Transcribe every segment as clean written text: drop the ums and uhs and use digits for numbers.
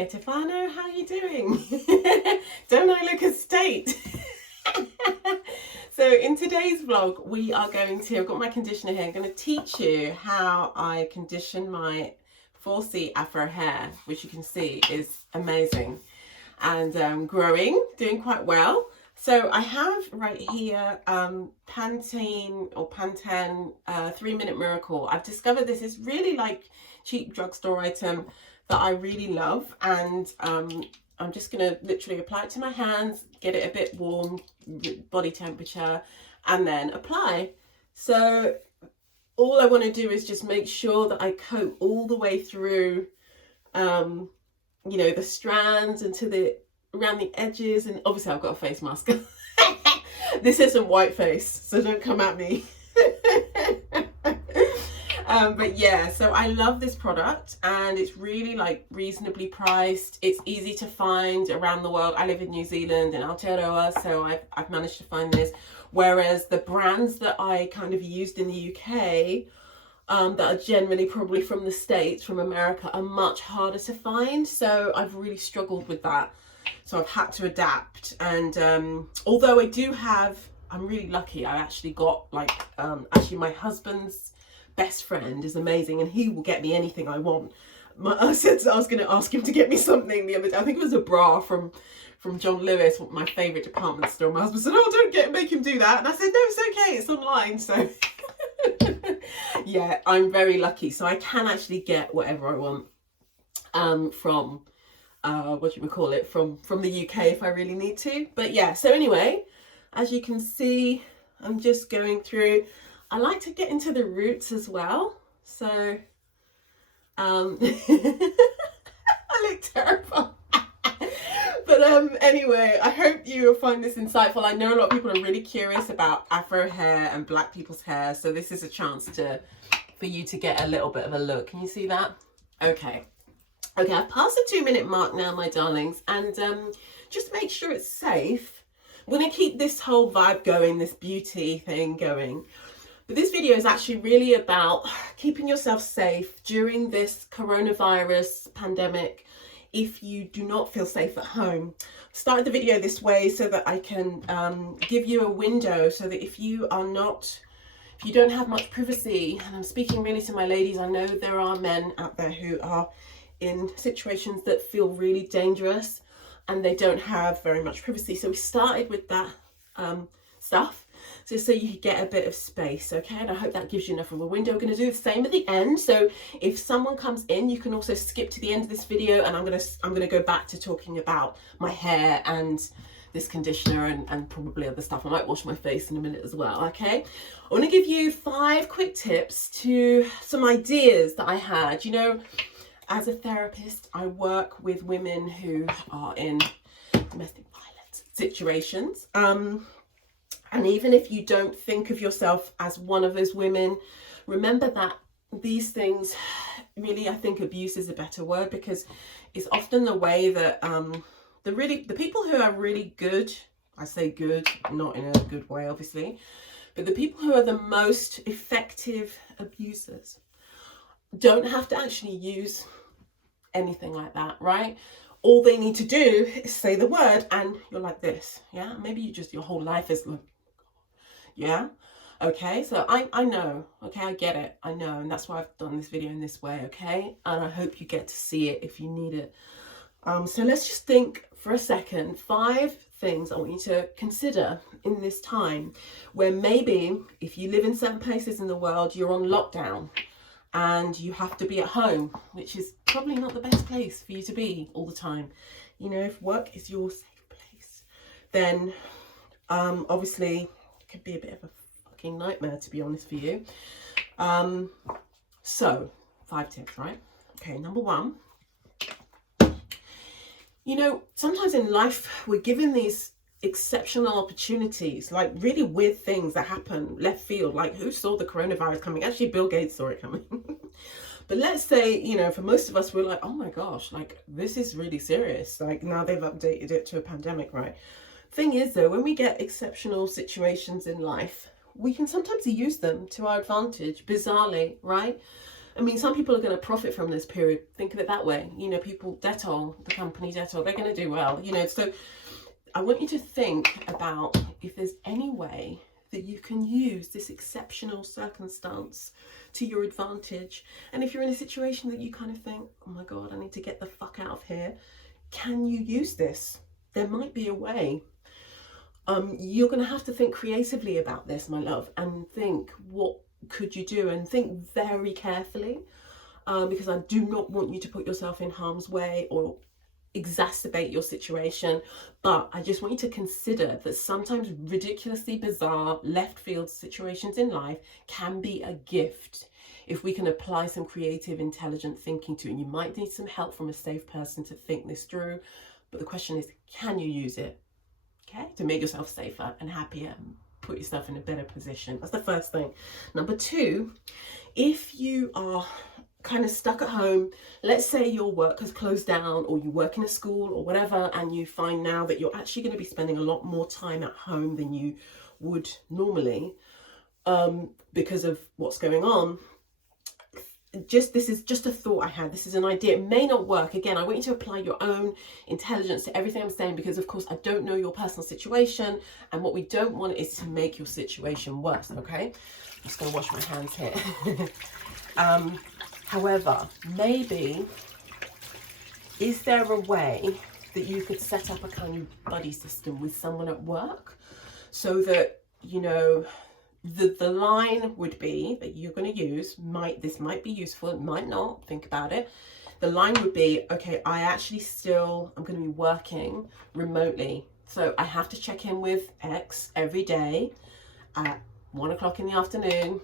Victoria, Tefano, how are you doing? Don't I look a state? So in today's vlog, we are going to, I've got my conditioner here, I'm going to teach you how I condition my 4C Afro hair, which you can see is amazing and growing, doing quite well. So I have right here Pantene 3-Minute Miracle. I've discovered this is really like cheap drugstore item that I really love, and I'm just going to literally apply it to my hands, get it a bit warm, body temperature, and then apply. So all I want to do is just make sure that I coat all the way through, you know, the strands and to around the edges, and obviously I've got a face mask. This isn't white face, so don't come at me. But yeah, so I love this product, and it's really like reasonably priced. It's easy to find around the world. I live in New Zealand in Aotearoa, so I've managed to find this. Whereas the brands that I kind of used in the UK, that are generally probably from the States, from America, are much harder to find. So I've really struggled with that. So I've had to adapt. And although I do have, I'm really lucky. I actually got like, actually my husband's best friend is amazing, and he will get me anything I want. I said I was going to ask him to get me something the other day. I think it was a bra from John Lewis, my favourite department store. My husband said, "Oh, don't make him do that." And I said, "No, it's okay. It's online." So yeah, I'm very lucky. So I can actually get whatever I want from what do you call it, from the UK if I really need to. But yeah, so anyway, as you can see, I'm just going through. I like to get into the roots as well. So I look terrible. But anyway, I hope you find this insightful. I know a lot of people are really curious about Afro hair and black people's hair, so this is a chance for you to get a little bit of a look. Can you see that? Okay, I've passed the 2-minute mark now, my darlings, and just make sure it's safe. I'm going to keep this whole vibe going, this beauty thing going. But this video is actually really about keeping yourself safe during this coronavirus pandemic. If you do not feel safe at home, I started the video this way so that I can give you a window, so that if you don't have much privacy, and I'm speaking really to my ladies, I know there are men out there who are in situations that feel really dangerous and they don't have very much privacy. So we started with that stuff, just so you get a bit of space, okay? And I hope that gives you enough of a window. We're going to do the same at the end. So if someone comes in, you can also skip to the end of this video, and I'm gonna go back to talking about my hair and this conditioner and probably other stuff. I might wash my face in a minute as well, okay? I want to give you 5 quick tips to some ideas that I had. You know, as a therapist, I work with women who are in domestic violence situations. And even if you don't think of yourself as one of those women, remember that these things, really, I think abuse is a better word, because it's often the way that the people who are really good, I say good, not in a good way, obviously, but the people who are the most effective abusers don't have to actually use anything like that, right? All they need to do is say the word and you're like this, yeah? Maybe your whole life is like, yeah, okay, so I know, okay, I get it, I know, and that's why I've done this video in this way, okay, and I hope you get to see it if you need it. So let's just think for a second, 5 things I want you to consider in this time, where maybe if you live in certain places in the world, you're on lockdown and you have to be at home, which is probably not the best place for you to be all the time. You know, if work is your safe place, then obviously could be a bit of a fucking nightmare, to be honest, for you. So 5 tips, right? Okay, number 1, you know, sometimes in life we're given these exceptional opportunities, like really weird things that happen left field. Like, who saw the coronavirus coming? Actually, Bill Gates saw it coming. But let's say, you know, for most of us, we're like, oh my gosh, like this is really serious. Like now they've updated it to a pandemic, right? Thing is though, when we get exceptional situations in life, we can sometimes use them to our advantage, bizarrely, right? I mean, some people are going to profit from this period. Think of it that way. You know, people, Dettol, the company Dettol, they're going to do well. You know, so I want you to think about if there's any way that you can use this exceptional circumstance to your advantage. And if you're in a situation that you kind of think, oh my God, I need to get the fuck out of here, can you use this? There might be a way. You're going to have to think creatively about this, my love, and think, what could you do? And think very carefully, because I do not want you to put yourself in harm's way or exacerbate your situation. But I just want you to consider that sometimes ridiculously bizarre left field situations in life can be a gift if we can apply some creative, intelligent thinking to it. And you might need some help from a safe person to think this through, but the question is, can you use it, okay, to make yourself safer and happier and put yourself in a better position? That's the first thing. Number two, if you are kind of stuck at home, let's say your work has closed down, or you work in a school or whatever, and you find now that you're actually going to be spending a lot more time at home than you would normally, because of what's going on. This is just a thought I had. This is an idea. It may not work. Again, I want you to apply your own intelligence to everything I'm saying, because of course I don't know your personal situation, and what we don't want is to make your situation worse. Okay, I'm just going to wash my hands here. However, maybe, is there a way that you could set up a kind of buddy system with someone at work, so that, you know, the line would be that you're going to use, this might be useful, it might not, think about it. The line would be, okay, I'm going to be working remotely, so I have to check in with X every day at 1 o'clock in the afternoon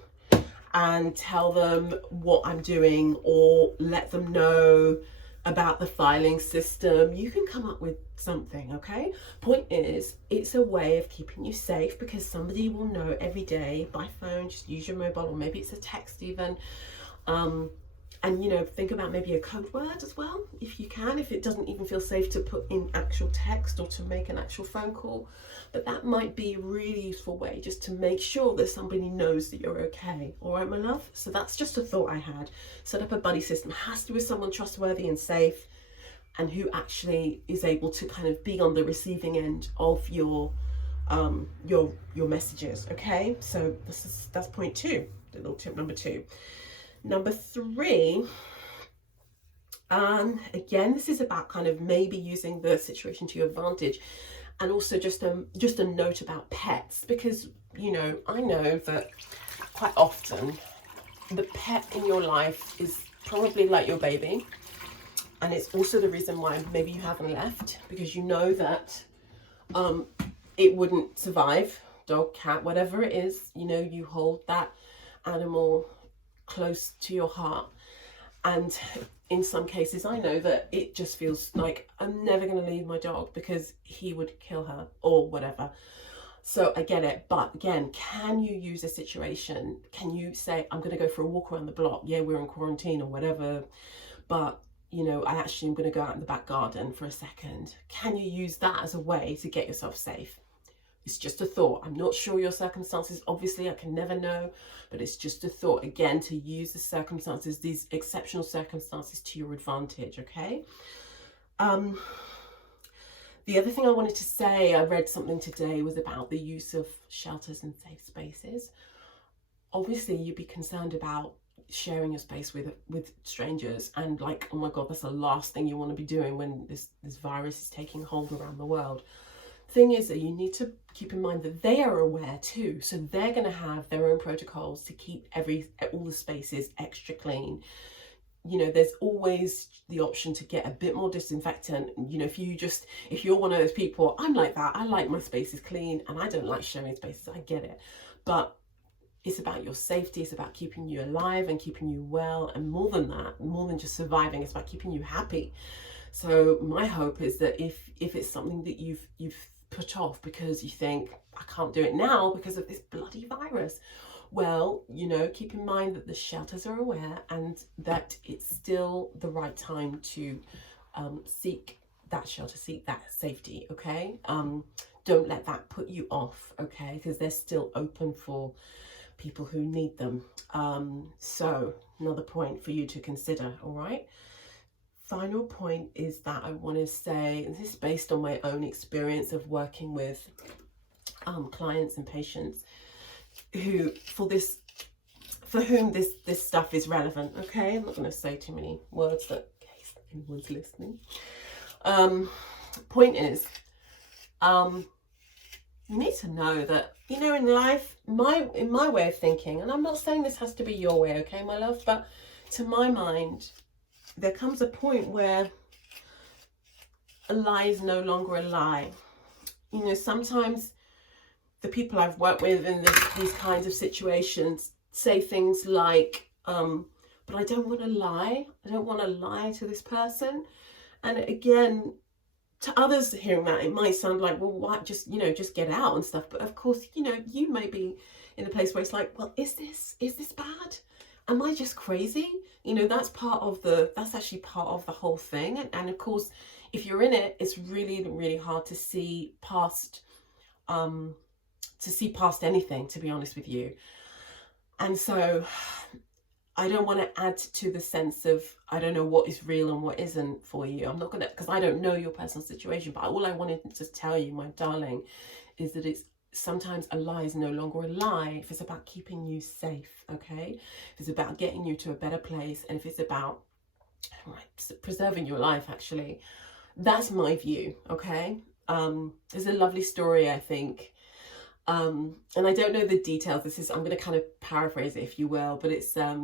and tell them what I'm doing, or let them know about the filing system. You can come up with something, okay? Point is, it's a way of keeping you safe, because somebody will know every day by phone. Just use your mobile, or maybe it's a text even. And, you know, think about maybe a code word as well, if you can, if it doesn't even feel safe to put in actual text or to make an actual phone call. But that might be a really useful way, just to make sure that somebody knows that you're okay. All right, my love? So that's just a thought I had. Set up a buddy system. It has to be someone trustworthy and safe, and who actually is able to kind of be on the receiving end of your messages. Okay, so that's point two, the little tip number two. Number three, again, this is about kind of maybe using the situation to your advantage, and also just a note about pets, because, you know, I know that quite often the pet in your life is probably like your baby, and it's also the reason why maybe you haven't left, because you know that it wouldn't survive. Dog, cat, whatever it is, you know, you hold that animal close to your heart. And in some cases, I know that it just feels like I'm never going to leave my dog because he would kill her or whatever. So I get it. But again, can you use a situation? Can you say, I'm going to go for a walk around the block? Yeah, we're in quarantine or whatever, but, you know, I actually am going to go out in the back garden for a second. Can you use that as a way to get yourself safe? It's just a thought. I'm not sure your circumstances. Obviously, I can never know, but it's just a thought. Again, to use the circumstances, these exceptional circumstances, to your advantage, okay? The other thing I wanted to say, I read something today, was about the use of shelters and safe spaces. Obviously, you'd be concerned about sharing your space with strangers, and like, oh my God, that's the last thing you want to be doing when this virus is taking hold around the world. Thing is that you need to keep in mind that they are aware too, so they're going to have their own protocols to keep all the spaces extra clean. You know, there's always the option to get a bit more disinfectant. You know, if you're one of those people, I'm like that, I like my spaces clean and I don't like sharing spaces, I get it, but it's about your safety, it's about keeping you alive and keeping you well, and more than that, more than just surviving, it's about keeping you happy. So my hope is that if it's something that you've put off because you think, I can't do it now because of this bloody virus, well, you know, keep in mind that the shelters are aware and that it's still the right time to seek that shelter, seek that safety, okay? Don't let that put you off, okay? Because they're still open for people who need them. So another point for you to consider. All right. Final point is that I want to say, and this is based on my own experience of working with clients and patients who, for whom this stuff is relevant. Okay, I'm not going to say too many words that in case anyone's listening. Point is, you need to know that, you know, in life, in my way of thinking, and I'm not saying this has to be your way, okay, my love, but to my mind, there comes a point where a lie is no longer a lie. You know, sometimes the people I've worked with in these kinds of situations say things like, but I don't want to lie. I don't want to lie to this person. And again, to others hearing that, it might sound like, well, why, just get out and stuff. But of course, you know, you may be in a place where it's like, well, is this bad? Am I just crazy? You know, that's actually part of the whole thing. And of course, if you're in it, it's really, really hard to see past anything, to be honest with you. And so I don't want to add to the sense of, I don't know what is real and what isn't for you. I'm not going to, because I don't know your personal situation, but all I wanted to tell you, my darling, is that it's sometimes a lie is no longer a lie if it's about keeping you safe, okay? If it's about getting you to a better place, and if it's about preserving your life, actually. That's my view, okay? There's a lovely story, I think. And I don't know the details. I'm going to kind of paraphrase it, if you will, but it's a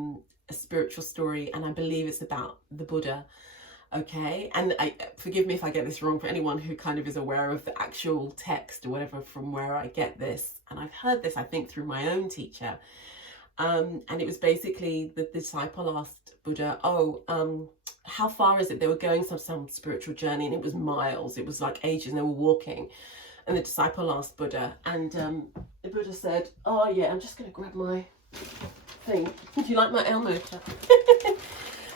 spiritual story, and I believe it's about the Buddha. Okay, and forgive me if I get this wrong, for anyone who kind of is aware of the actual text or whatever from where I get this. And I've heard this, I think, through my own teacher. And it was basically the disciple asked Buddha, how far is it? They were going some spiritual journey, and it was miles. It was like ages, and they were walking. And the disciple asked Buddha, and the Buddha said, oh yeah, I'm just going to grab my thing. Do you like my Elmo?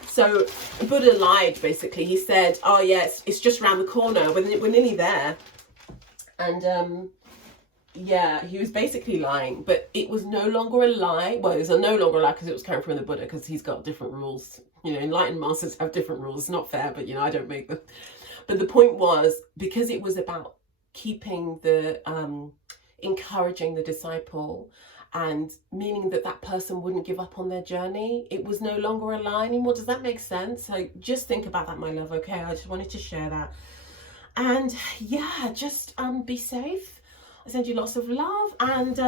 So Buddha lied, basically. He said, oh yeah, it's just around the corner. We're nearly there. And yeah, he was basically lying, but it was no longer a lie. Well, it was no longer a lie because it was coming from the Buddha, because he's got different rules. You know, enlightened masters have different rules. It's not fair, but you know, I don't make them. But the point was, because it was about keeping encouraging the disciple, and meaning that person wouldn't give up on their journey, it was no longer a lie anymore. Does that make sense? So just think about that, my love, okay? I just wanted to share that. And yeah, just be safe. I send you lots of love, and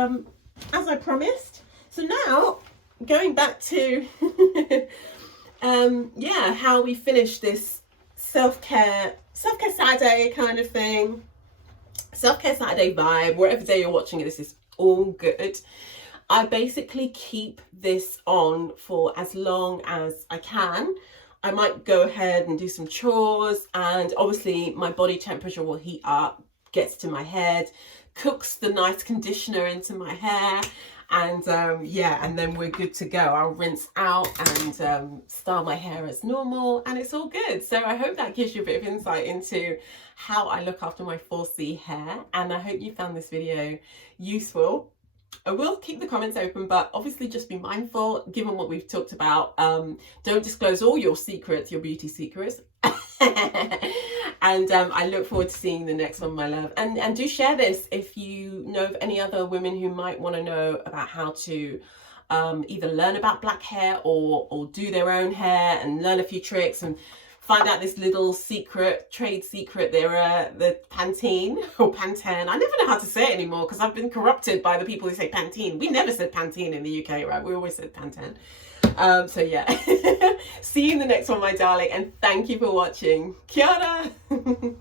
as I promised. So now, going back to yeah, how we finish this self-care Saturday kind of thing. Self-care Saturday vibe, wherever day you're watching it, this is all good. I basically keep this on for as long as I can. I might go ahead and do some chores, and obviously my body temperature will heat up, gets to my head, cooks the nice conditioner into my hair, and yeah, and then we're good to go. I'll rinse out and style my hair as normal, and it's all good. So I hope that gives you a bit of insight into how I look after my 4C hair, and I hope you found this video useful. I will keep the comments open, but obviously just be mindful, given what we've talked about. Don't disclose all your secrets, your beauty secrets. And I look forward to seeing the next one, my love. And do share this if you know of any other women who might want to know about how to either learn about black hair or do their own hair and learn a few tricks and find out this little trade secret. They're the Pantene or Pantene. I never know how to say it anymore because I've been corrupted by the people who say Pantene. We never said Pantene in the UK, right? We always said Pantene. So yeah, see you in the next one, my darling, and thank you for watching. Kia ora.